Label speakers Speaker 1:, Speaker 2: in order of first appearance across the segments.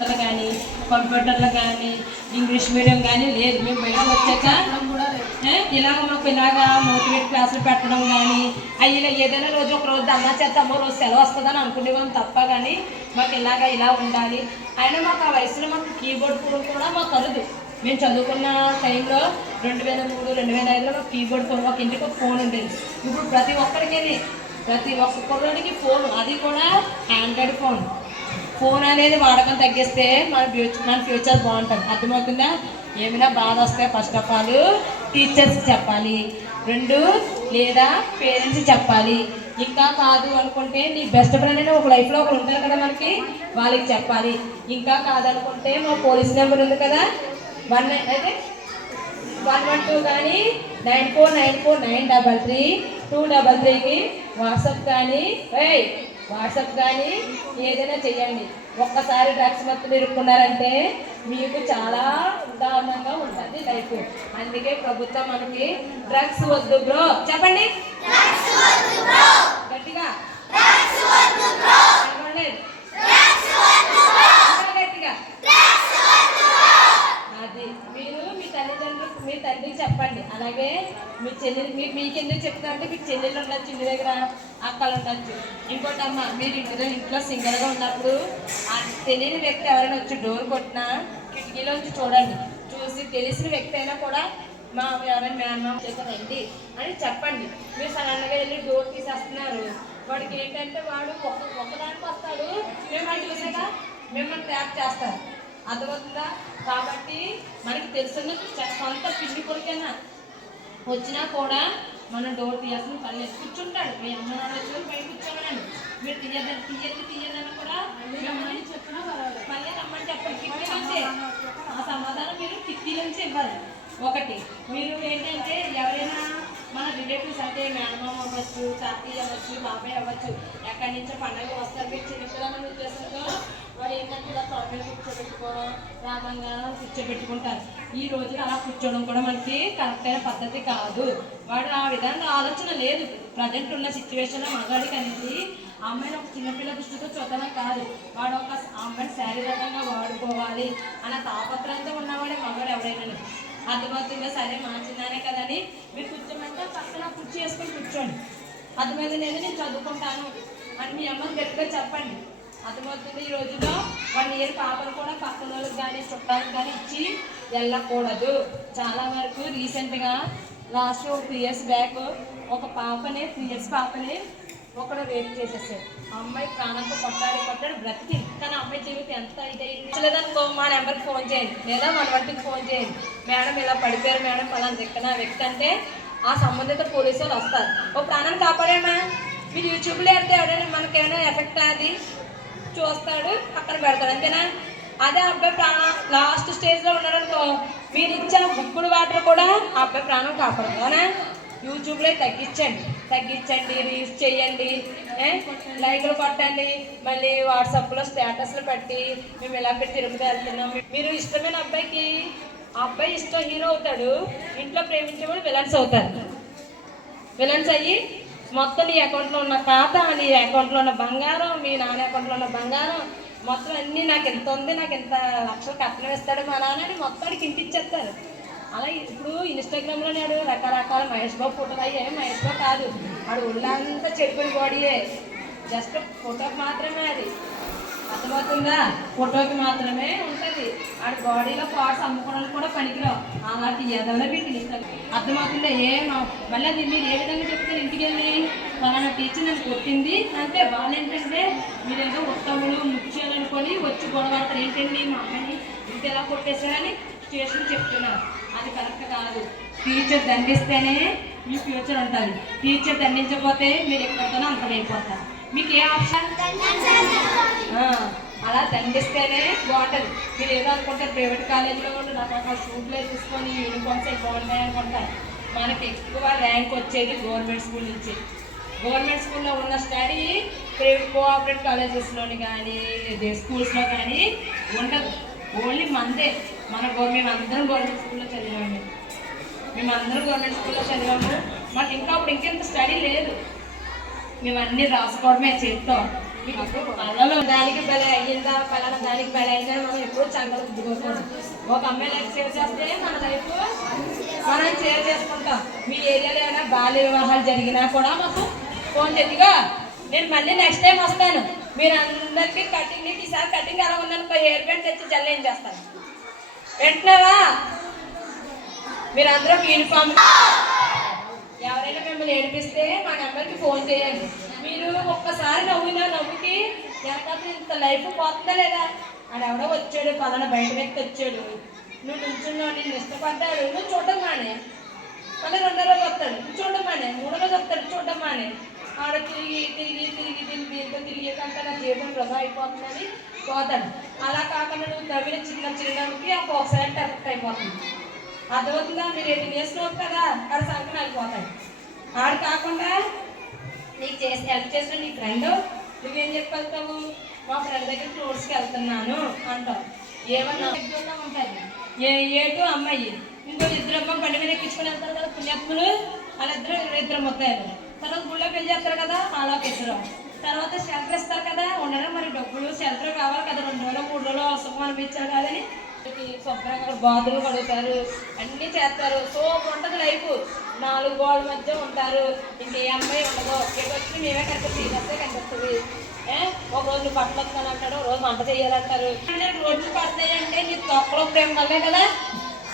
Speaker 1: సంస్థలు కానీ కంప్యూటర్లు కానీ ఇంగ్లీష్ మీడియం కానీ లేదు. మేము బయటకు వచ్చాక ఇలాగ మాకు ఇలాగ మోటివేట్ క్లాసులు పెట్టడం కానీ అవి ఇలా ఏదైనా రోజు ఒక రోజు అన్నా చేస్తామో రోజు సెలవు వస్తుందని అనుకునేవాం తప్ప కానీ మాకు ఇలాగా ఇలా ఉండాలి. అయినా మాకు ఆ వయసులో మాకు కీబోర్డ్ ఫోన్ కూడా మాకు కలదు మేము చదువుకున్న టైంలో రెండు వేల మూడు రెండు వేల ఐదులో మాకు కీబోర్డ్ ఫోన్ ఒక ఇంటికి ఒక ఫోన్ ఉండేది. ఇప్పుడు ప్రతి ఒక్కరికి ప్రతి ఒక్క కుర్రాడికి ఫోన్ అది కూడా ఆండ్రాయిడ్ ఫోన్. ఫోన్ అనేది వాడకం తగ్గిస్తే మన ఫ్యూచర్ మన ఫ్యూచర్ బాగుంటుంది. అర్థమవుతుందా? ఏమైనా బాధ వస్తే ఫస్ట్ ఆఫ్ ఆల్ టీచర్స్ చెప్పాలి. రెండు లేదా పేరెంట్స్ చెప్పాలి. ఇంకా కాదు అనుకుంటే నీ బెస్ట్ ఫ్రెండ్ అని ఒక లైఫ్లో ఒకరు ఉంటారు కదా మనకి వాళ్ళకి చెప్పాలి. ఇంకా కాదనుకుంటే మా పోలీస్ నెంబర్ ఉంది కదా వన్ అయితే వన్ వన్ టూ కానీ nine four nine four nine double three two double త్రీకి వాట్సాప్ కానీ వాట్సాప్ కానీ ఏదైనా చేయండి ఒక్కసారి డ్రగ్స్ మొత్తం ఇరుక్కున్నారంటే మీకు చాలా దారుణంగా ఉంటుంది లైఫ్. అందుకే ప్రభుత్వం మనకి డ్రగ్స్ వద్దు బ్రో. చెప్పండి. చెప్పండి. ఇంకా గట్టిగా అది మీరు మీ తల్లిదండ్రులు మీ తండ్రికి చెప్పండి అలాగే మీ చెల్లెలు మీ మీకు చెప్తారంటే మీకు చెల్లెలు ఉండొచ్చు ఇంటి దగ్గర అక్కలు ఉండొచ్చు ఇంకోటి అమ్మ మీరు ఇంటిలో ఇంట్లో సింగల్గా ఉన్నప్పుడు ఆ తెలియని వ్యక్తి ఎవరైనా వచ్చి డోర్ కొట్టినా కిటికీలోంచి చూడండి. చూసి తెలిసిన వ్యక్తి అయినా కూడా మా ఎవరైనా మేనమా చేశారండి అని చెప్పండి. మీరు సడన్గా వెళ్ళి డోర్ తీసేస్తున్నారు. వాడికి ఏంటంటే వాడు ఒక్క ఒక్కదానికి వస్తాడు. మిమ్మల్ని చూసాక మిమ్మల్ని ట్యాప్ చేస్తారు. అర్థమవుతుందా? కాబట్టి మనకి తెలిసిన సొంత పిల్లి కొడుకైనా వచ్చినా కూడా మనం డోర్ తీయాల్సిన పని లేదు. కూర్చుంటాడు. మీ అమ్మ నాన్న వచ్చి పైన మీరు తీయద్దని తీయద్దు తీయద్దని కూడా మిమ్మల్ని చెప్పినా పర్వాలేదు మళ్ళీ రమ్మని చెప్పండి. కిట్టి నుంచే. ఆ సమాధానం మీరు కిట్టి నుంచి ఇవ్వాలి. ఒకటి మీరు ఏంటంటే ఎవరైనా మన రిలేటివ్స్ అంటే మేనమామ అవ్వచ్చు తాతయ్య అవ్వచ్చు బాబాయ్ అవ్వచ్చు ఎక్కడి నుంచో పండగ వస్తారు మీరు చిన్నపిల్లల ఉద్దేశంతో వాడు ఏంటంటే ఇలా తొడ కూర్చోబెట్టుకోవడం రాగంగా కూర్చోబెట్టుకుంటారు. ఈ రోజున అలా కూర్చోవడం కూడా మనకి కరెక్ట్ అయిన పద్ధతి కాదు. వాడు ఆ విధంగా ఆలోచన లేదు. ప్రజెంట్ ఉన్న సిచ్యువేషన్లో మగాడికి అనేది అమ్మాయిని ఒక చిన్నపిల్ల దృష్టితో చూడడం కాదు. వాడు ఒక అమ్మాయిని శారీరకంగా వాడుకోవాలి అన్న తాపత్రయంతో ఉన్నవాడే మగాడు ఎవడైనా. అర్థమవుతుందో? సరే మా చిన్నానే కదని అర్థమైంది లేదు నేను చదువుకుంటాను అని మీ అమ్మకి గట్టిగా చెప్పండి. అర్థమవుతుంది ఈ రోజుల్లో వన్ ఇయర్ పాపలు కూడా పక్కన వాళ్ళకి కానీ చుట్టాలకు కానీ ఇచ్చి వెళ్ళకూడదు. చాలా వరకు రీసెంట్గా లాస్ట్ త్రీ ఇయర్స్ బ్యాక్ ఒక పాపని త్రీ ఇయర్స్ పాపని ఒకడు రేప్ చేసేసాడు. ఆ అమ్మాయి ప్రాణంతో కొట్టాడి కొట్టాడు బ్రతికి కానీ అమ్మాయి జీవితం ఎంత ఇదైంది లేదనుకో మా నెంబర్కి ఫోన్ చేయండి. లేదా మన వంటికి ఫోన్ చేయండి. మేడం ఇలా పడిపోయారు మేడం పలానా దిక్కన వ్యక్తి అంటే ఆ సంబంధిత పోలీసు వాళ్ళు వస్తారు. ఓ ప్రాణాన్ని కాపాడేమా? మీరు యూట్యూబ్లో వెళ్తే ఎవడైనా మనకేమైనా ఎఫెక్ట్ అది? చూస్తాడు పక్కన పెడతాడు అంతేనా? అదే అబ్బాయి ప్రాణం లాస్ట్ స్టేజ్లో ఉన్నాడనుకో మీరు ఇచ్చిన బుక్కుడు వాటర్ కూడా ఆ అబ్బాయి ప్రాణం కాపాడదు అవునా? యూట్యూబ్లో తగ్గించండి. తగ్గించండి రీల్స్ చేయండి లైక్లు కొట్టండి మళ్ళీ వాట్సాప్లో స్టేటస్లు పెట్టి మేము ఇలా పెట్టి తిరుపతి వెళ్తున్నాం. మీరు ఇష్టమైన అబ్బాయికి అబ్బాయి ఇష్టం హీరో అవుతాడు ఇంట్లో ప్రేమించేవాడు విలన్స్ అవుతారు. విలన్స్ అయ్యి మొత్తం నీ అకౌంట్లో ఉన్న ఖాతా నీ అకౌంట్లో ఉన్న బంగారం మీ నాన్న అకౌంట్లో ఉన్న బంగారం మొత్తం అన్నీ నాకు ఎంత ఉంది నాకు ఎంత లక్షలు కట్నం ఇస్తాడు మా నాన్న అని మొత్తానికి ఇంటిచ్చేస్తారు. అలా ఇప్పుడు ఇన్స్టాగ్రామ్లో నాడు రకరకాల మహేష్ బాబు ఫోటోలు అయ్యే మహేష్ బాబు కాదు. వాడు ఒళ్ళంతా చెడిపోయిన బాడీయే జస్ట్ ఫోటోకి మాత్రమే అది. అర్థమవుతుందా? ఫోటోకి మాత్రమే ఉంటుంది. ఆడ బాడీలో పార్ట్స్ అమ్ముకోవడానికి కూడా పనికిరావు. అలాంటి ఏదైనా మీకు ఇస్తారు అర్థమవుతుందా? ఏ మళ్ళీ అది మీరు ఏ విధంగా చెప్తారు ఇంటికి వెళ్ళి ఫలానా టీచర్ నన్ను కొట్టింది? అంటే వాళ్ళు ఏంటంటే మీరు ఏదో ఉత్తములు ముఖ్యాలు అనుకొని వచ్చి గొడవడతారు ఏంటండి మా అమ్మాయిని ఇంత ఎలా కొట్టేశారని స్టేషన్ చెప్తున్నారు. అది కరెక్ట్ కాదు. టీచర్ దండిస్తేనే మీ ఫ్యూచర్ ఉంటుంది. టీచర్ దండించకపోతే మీరు ఎక్కడితోనో అంతమైపోతారు. మీకు ఏ ఆప్షన్ అలా దండిస్తేనే బాగుంటుంది. మీరు ఏదో అనుకుంటారు ప్రైవేట్ కాలేజీలో కూడా రకరకాల షూట్లు తీసుకొని యూనిఫామ్స్ అవి బాగుంటాయి అనుకుంటారు. మనకి ఎక్కువ ర్యాంక్ వచ్చేది గవర్నమెంట్ స్కూల్ నుంచి. గవర్నమెంట్ స్కూల్లో ఉన్న స్టడీ ప్రైవేట్ కోఆపరేటివ్ కాలేజెస్లోని కానీ స్కూల్స్లో కానీ ఉండదు. ఓన్లీ మందే. మన గవర్నమెంట్ మేము అందరం గవర్నమెంట్ స్కూల్లో చదివాము. మేము అందరం గవర్నమెంట్ స్కూల్లో చదివాము. మాకు ఇంకా అప్పుడు ఇంకెంత స్టడీ లేదు. మేము అన్నీ రాసుకోవడమే చేస్తాం మీకు దానికి బలి అయ్యిందా? పలానా దానికి బలి అయిందా? మనం ఎప్పుడు చంకలు దిగకూడదు ఒక అమ్మాయి లైఫ్ సేవ్ చేస్తే మన లైఫ్ మనం షేర్ చేసుకుంటాం. మీ ఏరియాలో ఏమైనా బాల్య వివాహాలు జరిగినా కూడా మాకు ఫోన్ చేతిగా నేను మళ్ళీ నెక్స్ట్ టైం వస్తాను. మీరు అందరికీ కటింగ్ ఈసారి కటింగ్ ఎలా ఉందనుకో హెయిర్ బ్యాండ్ తెచ్చి జల్లేం చేస్తాను వింటున్నావా మీరు అందరూ యూనిఫామ్ నేర్పిస్తే మా నెంబర్కి ఫోన్ చేయండి. మీరు ఒక్కసారి నవ్వినా నవ్వుకి ఎంత ఇంత లైఫ్ పోతుందా లేదా? అని ఎవడో వచ్చాడు పలానా బయట వ్యక్తి వచ్చాడు. నువ్వు నుంచున్నావు నేను ఇష్టపడ్డాడు నువ్వు చూడడం మానే మళ్ళీ రెండో రోజు వస్తాడు చూడడం మానే మూడో రోజు వస్తాడు చూడడం మానే ఆడ తిరిగి తిరిగి తిరిగి తిరిగి దీంతో తిరిగి కంటే నా జీవితం వృధా అయిపోతుందని పోతాడు. అలా కాకుండా నువ్వు నవ్విన చిన్న చిరునవ్వుకి ఆ ఒకసారి టెఫెక్ట్ అయిపోతుంది. అర్థమవుతుందా? మీరు ఎయిటీన్ ఇయర్స్ లోపు కదా అక్కడ సంఖ్య వెళ్ళిపోతాయి ఆడు కాకుండా నీకు చేసి హెల్ప్ చేసిన నీ ఫ్రెండ్ నువ్వేం చెప్పగలుగుతావు? మా ఫ్రెండ్ దగ్గర టూర్స్కి వెళ్తున్నాను అంటావు. ఏమన్నా? ఉంటుంది ఏ ఏటు అమ్మాయి. ఇంకో ఇద్దరు అమ్మ బండి మీద ఎక్కించుకుని వెళ్తారు కదా పుణ్యాత్ములు వాళ్ళిద్దరు ఇద్దరు మొత్తారు తర్వాత గుళ్ళో పెళ్ళి చేస్తారు కదా వాళ్ళకి ఇద్దరు తర్వాత షెల్టర్ ఇస్తారు కదా ఉండడం మరి డబ్బులు షెల్టర్ కావాలి కదా రెండు రోజులు మూడు రోజులు అవసరం అనిపించారు కాదని శుభ్రంగా బాతులు కడుగుతారు అన్నీ చేస్తారు. సో ఉంటుంది లైఫ్ నాలుగు గోడల మధ్య ఉంటారు. ఇంక అమ్మాయి ఉండదు. ఎటు వచ్చి మేమే కనిపిస్తుంది ఇదస్తే కనిపిస్తుంది. ఒక రోజు నువ్వు బట్టలు వస్తాను అంటాడు ఒక రోజు వంట చేయాలంటారు. అంటే రోడ్లు పడతాయి అంటే నీ తొక్కలో ప్రేమ వల్లే కదా?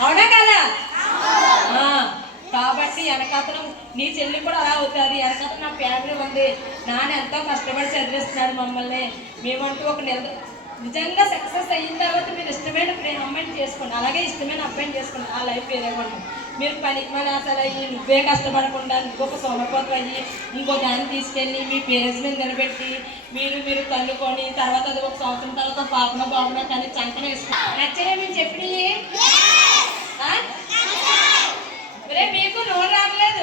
Speaker 1: అవునా కదా? కాబట్టి వెనకాతను నీ చెల్లి కూడా అలా అవుతుంది వెనకాతను నా ఫ్యామిలీ ఉంది. నాన్న ఎంతో కష్టపడి చదివిస్తున్నాడు మమ్మల్ని. మేమంటూ ఒక నిల నిజంగా సక్సెస్ అయిన తర్వాత మీరు ఇష్టమైన ప్రేమ అమ్మాయిని చేసుకోండి. అలాగే ఇష్టమైన అబ్బాయిని చేసుకోండి. ఆ లైఫ్ వేరే ఉంటుంది మీరు పనికి మన అసలు అయ్యి నువ్వే కష్టపడకుండా ఇంకొక సోమపోతం అయ్యి ఇంకో దాన్ని తీసుకెళ్ళి మీ పేరెంట్స్ మీద నిలబెట్టి మీరు మీరు తల్లుకొని తర్వాత అది ఒక సంవత్సరం తర్వాత పాపన బాబున కానీ చంకన వేసుకోండి నచ్చలే మేము చెప్పినవి. మీకు నోరు రావట్లేదు.